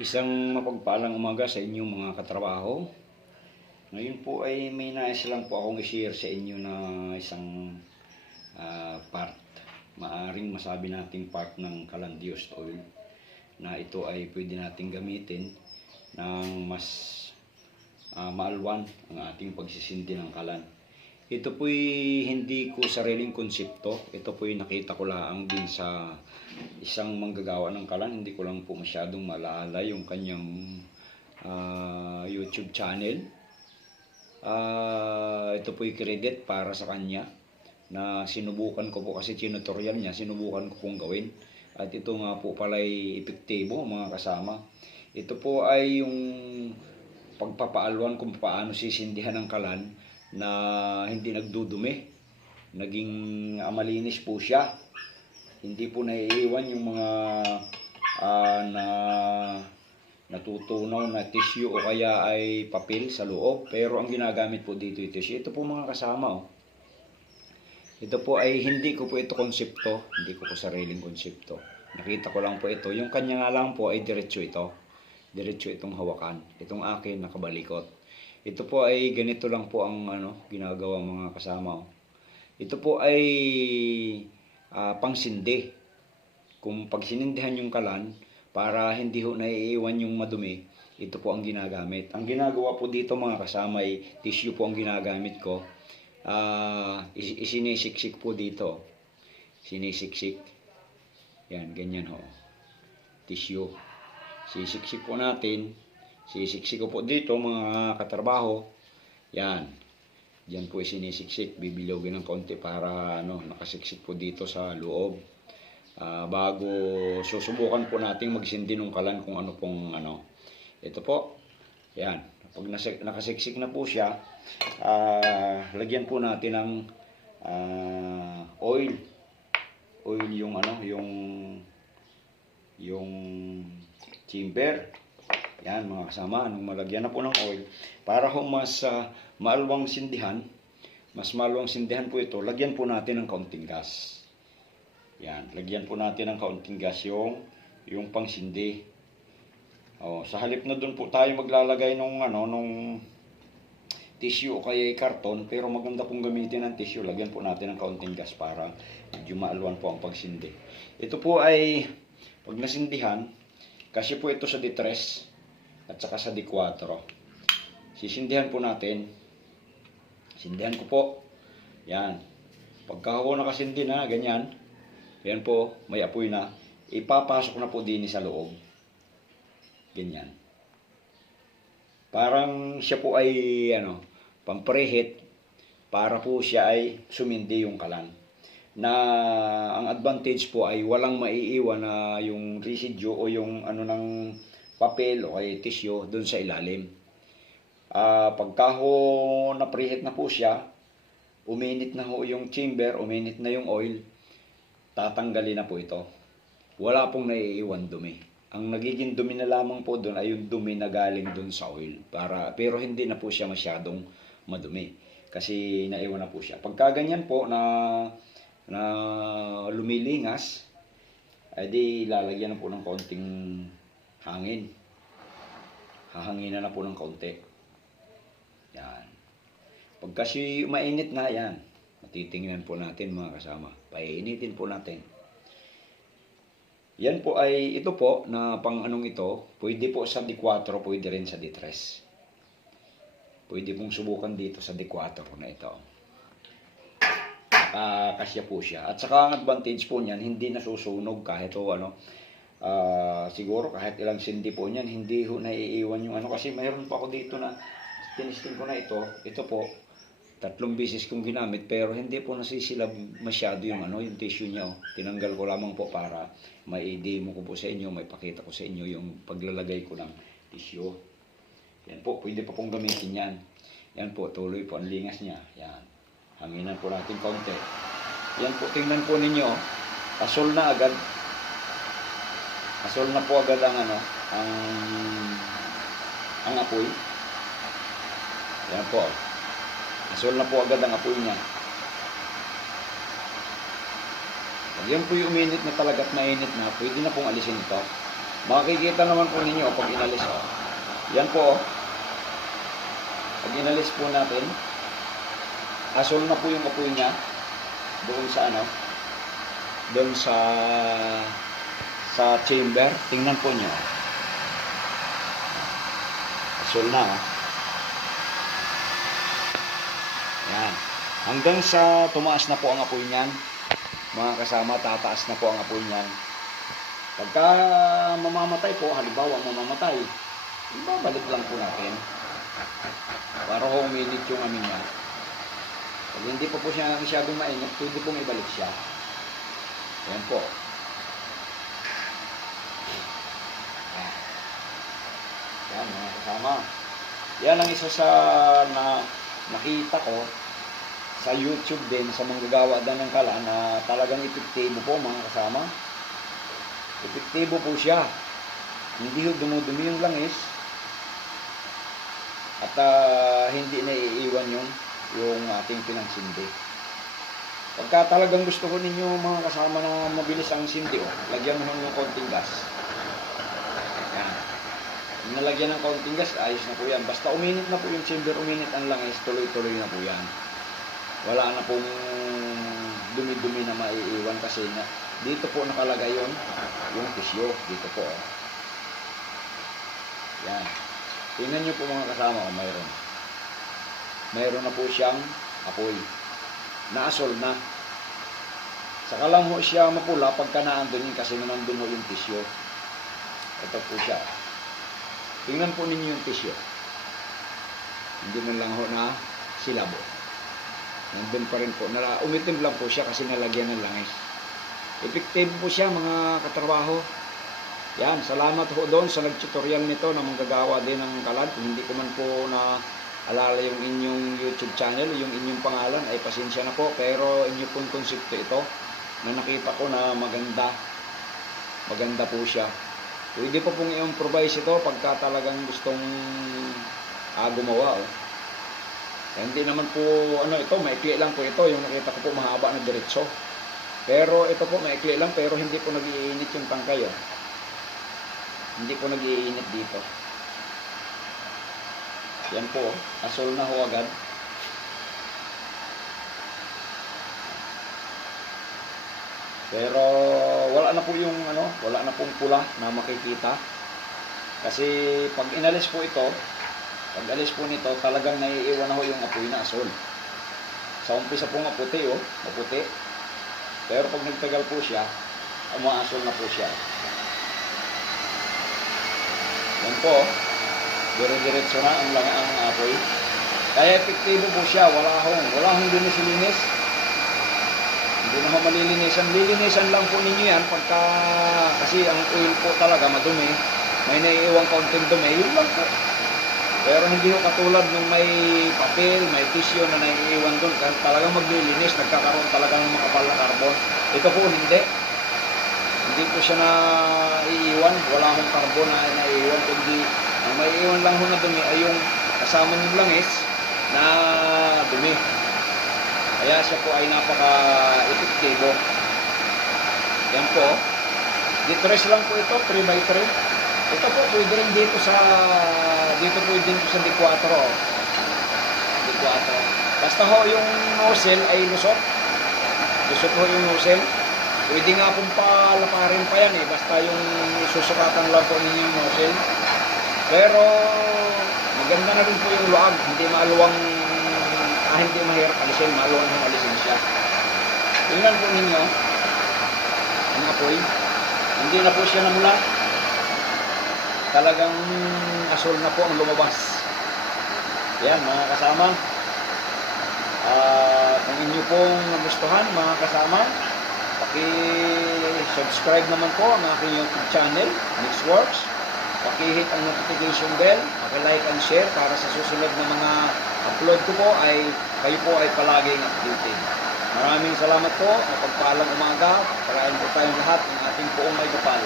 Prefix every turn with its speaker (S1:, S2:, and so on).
S1: Isang mapagpalang umaga sa inyong mga katrabaho. Ngayon po ay may nais lang po akong i-share sa inyo na isang ah, part. Maaring masabi nating part ng Calandios oil na ito ay pwede nating gamitin ng mas ah, maalwan ang ating pagsisindi ng kalan. Ito po'y hindi ko sariling konsepto. Ito po'y nakita ko lang din sa isang manggagawa ng kalan. Hindi ko lang po masyadong maalala yung kanyang ah, YouTube channel. Ah, ito po'y credit para sa kanya na sinubukan ko po kasi tinutorial niya, sinubukan ko pong gawin. At ito nga po pala'y epektibo mga kasama. Ito po ay yung pagpapaalwan kung paano sisindihan ng kalan na hindi nagdudumi. Naging ah, malinis po siya. Hindi po naiiwan yung mga ah, na natutunaw na tissue o kaya ay papel sa loob. Pero ang ginagamit po dito yung tissue. Ito po mga kasama oh. Ito po ay hindi ko po ito konsepto. Hindi ko po sariling konsepto. Nakita ko lang po ito. Yung kanya nga lang po ay diretso ito. Diretso itong hawakan. Itong akin nakabalikot. Ito po ay ganito lang po ang ano, ginagawa mga kasama. oh. Ito po ay ah, pangsindi. Kung pag sinindihan yung kalan, para hindi ho naiiwan yung madumi, ito po ang ginagamit. Ang ginagawa po dito mga kasama ay tissue po ang ginagamit ko. Is- isinisiksik po dito. Sinisiksik. Yan, ganyan ho. Tissue. Sisiksik po natin. Sisiksik ko po dito mga katrabaho. Yan. Diyan po sinisiksik. Bibilogin ng konti para ano, nakasiksik po dito sa loob. Ah, bago susubukan po nating magsindi ng kalan kung ano pong ano. Ito po. Yan. Pag nakasiksik na po siya, ah, lagyan po natin ng ah, oil. Oil yung ano, yung yung chamber. Yan mga kasama, nung malagyan na po ng oil, para ho mas ah, maalwang sindihan, mas maalwang sindihan po ito, lagyan po natin ng kaunting gas. Yan, lagyan po natin ng kaunting gas yung, yung pangsindi. Oh, sa halip na doon po tayo maglalagay nung ano nung tissue o kaya karton pero maganda pong gamitin ng tissue lagyan po natin ng kaunting gas para medyo maalwan po ang pagsindi ito po ay pag nasindihan kasi po ito sa D3 at saka sa D4 sisindihan po natin. Sindihan ko po. Yan. Pagka ako nakasindi na ganyan. Yan po may apoy na. Ipapasok na po din sa loob. Ganyan. Parang siya po ay ano, pamprehit para po siya ay sumindi yung kalan. Na ang advantage po ay walang maiiwan na yung residue o yung ano ng papel o kay tissue doon sa ilalim. Ah, pagka ho na preheat na po siya, uminit na ho yung chamber, uminit na yung oil, tatanggalin na po ito. Wala pong naiiwan dumi ang nagiging dumi na lamang po doon ay yung dumi na galing doon sa oil. Para, pero hindi na po siya masyadong madumi. Kasi naiwan na po siya. Pagka ganyan po na, na lumilingas, ay di lalagyan na po ng konting hangin. Hahanginan na po ng konti. Yan. Pag kasi mainit na yan, matitingnan po natin mga kasama. Painitin po natin. Yan po ay, ito po, na pang anong ito, pwede po sa D4, pwede rin sa D3. Pwede pong subukan dito sa D4 na ito. Ah, kasya po siya. At saka ang advantage po niyan, hindi nasusunog kahit o ano, ah, siguro kahit ilang sindi po niyan, hindi ho naiiwan yung ano. Kasi mayroon pa ako dito na, tinisting ko na ito, ito po, tatlong beses kong ginamit pero hindi po nasisilab masyado yung ano yung tissue niya oh. tinanggal ko lamang po para may demo ko po sa inyo may pakita ko sa inyo yung paglalagay ko ng tissue. Yan po pwede pa pong gamitin yan. Yan po tuloy po ang lingas niya. Yan. Hanginan po natin konti. Yan po tingnan po ninyo oh. asol na agad asol na po agad ang ano ang ang apoy yan po Asol na po agad ang apoy niya. Pag yan po yung uminit na talaga at mainit na, pwede na pong alisin ito. Makikita naman po ninyo pag inalis oh. Yan po oh. Pag inalis po natin, asol na po yung apoy niya doon sa ano, doon sa sa chamber. Tingnan po niyo. Asol na oh. Yan. Hanggang sa tumaas na po ang apoy niyan, mga kasama, tataas na po ang apoy niyan. Pagka mamamatay po, halimbawa mamamatay, ibabalik lang po natin para ho uminit yung amin niya. Pag hindi pa po siya masyadong mainit, pwede pong ibalik siya. Yan po. Yan mga kasama. Yan ang isa sa na nakita ko sa YouTube din sa manggagawa din ng kala na talagang epektibo po mga kasama. Epektibo po siya. Hindi ho dumudumi yung langis at ah, hindi na iiwan yung yung ating pinangsindi. Pagka talagang gusto ko ninyo mga kasama na mabilis ang sindi, oh, lagyan mo ng konting gas. Nalagyan ng konting gas, ayos na po yan. Basta uminit na po yung chamber, uminit ang langis, tuloy-tuloy na po yan. Wala na pong dumi-dumi na maiiwan kasi na dito po nakalagay yun, yung tissue. Dito po. Oh. Yan. Tingnan nyo po mga kasama kung mayroon. Mayroon na po siyang apoy. Naasol na. Saka lang ho siya mapula pagka naandun yun kasi nandun ho yung tissue. Ito po siya. Tingnan po ninyo yung tissue. Hindi man lang ho na silabo. Nandun pa rin po. Nala, umitim lang po siya kasi nalagyan ng langis. Effective po siya mga katrabaho. Yan, salamat ho doon sa nag-tutorial nito na manggagawa din ng kalad. Kung hindi ko man po na alala yung inyong YouTube channel, yung inyong pangalan, ay pasensya na po. Pero inyo pong konsepto ito na nakita ko na maganda. Maganda po siya. Pwede pa pong i-improvise ito pagka talagang gustong ah, gumawa. Oh. Kaya hindi naman po, ano ito, maikli lang po ito. Yung nakita ko po mahaba na diretso. Pero ito po, maikli lang pero hindi po nag-iinit yung tangkay. Oh. Hindi po nag-iinit dito. Yan po, oh. asol na ho agad. Pero wala na po yung ano, wala na pong pula na makikita. Kasi pag inalis po ito, pag alis po nito, talagang naiiwan na ho yung apoy na asol. Sa umpisa po nga puti oh, maputi. Pero pag nagtagal po siya, umaasol na po siya. Yan po, dire-diretso na ang lang ang apoy. Kaya epektibo po siya, wala hong, wala hong linis-linis. Hindi na ho malilinisan. Lilinisan lang po ninyo yan pagka, kasi ang oil po talaga madumi. May naiiwang kaunting dumi, yun lang po. Pero hindi ko katulad nung may papel, may tissue na naiiwan doon. Kasi talagang maglilinis, nagkakaroon talaga ng makapal na carbon. Ito po hindi. Hindi po siya na iiwan. Wala akong carbon na naiiwan. Kundi ang may iwan lang ho na dumi ay yung kasama ng langis na dumi. Kaya siya po ay napaka-epektibo. Yan po. Ditres lang po ito, 3x3. Ito po, pwede rin dito sa, dito po din sa D4. oh. D4. Basta ho, yung nozzle ay lusot. Lusot ho yung nozzle. Pwede nga pong palaparin pa yan eh. Basta yung susukatan lang po ninyo yung nozzle. Pero, maganda na rin po yung luag. Hindi maluwang, ah, hindi mahirap alisin. Maluwang alisin siya. Tingnan po ninyo. Ang apoy. Hindi na po siya namula talagang asol na po ang lumabas. Yan mga kasama. Ah, kung inyo pong nagustuhan mga kasama, paki-subscribe naman po ang aking YouTube channel, Mixworks. Paki-hit ang notification bell, paki-like and share para sa susunod na mga upload ko po ay kayo po ay palaging updated. Maraming salamat po, mapagpaalang umaga, pagkain po tayong lahat ng ating poong may kapal.